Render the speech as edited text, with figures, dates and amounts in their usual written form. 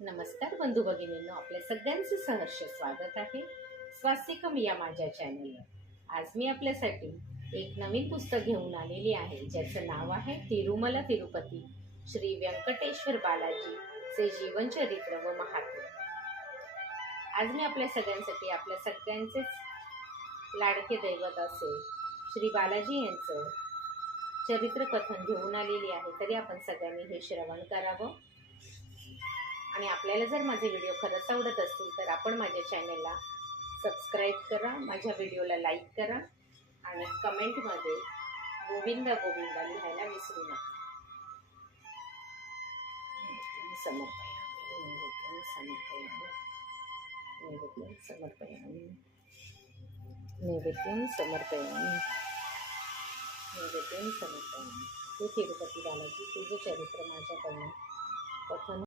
नमस्कार बंधू भगिनींनो, आपल्या सगळ्यांचे सहर्ष स्वागत आहे स्वास्तिकम या माझ्या चॅनलवर। आज मी आपल्यासाठी एक नवीन पुस्तक घेऊन आलेली आहे, ज्याचं नाव आहे तिरुमला तिरुपती श्री व्यंकटेश्वर बालाजी चे जीवनचरित्र व महात्म्य। आज मी आपल्या सगळ्यांसाठी आपल्या सगळ्यांचेच लाडके दैवत असे श्री बालाजी यांचं चरित्र कथन घेऊन आलेली आहे। तरी आपण सगळ्यांनी हे श्रवण करावं आणि आपल्याला जर माझे व्हिडिओ खरंच आवडत असतील तर आपण माझ्या चॅनलला सबस्क्राईब करा, माझ्या व्हिडिओला लाईक करा आणि कमेंटमध्ये गोविंदा गोविंदा लिहायला विसरू नका। समर्पयामि नैवेद्यं समर्पयामि नैवेद्यं समर्पयामि नैवेद्यं समर्पयामि। हे तिरुपती बालाजी तुझं चरित्र माझ्याकडनं कथन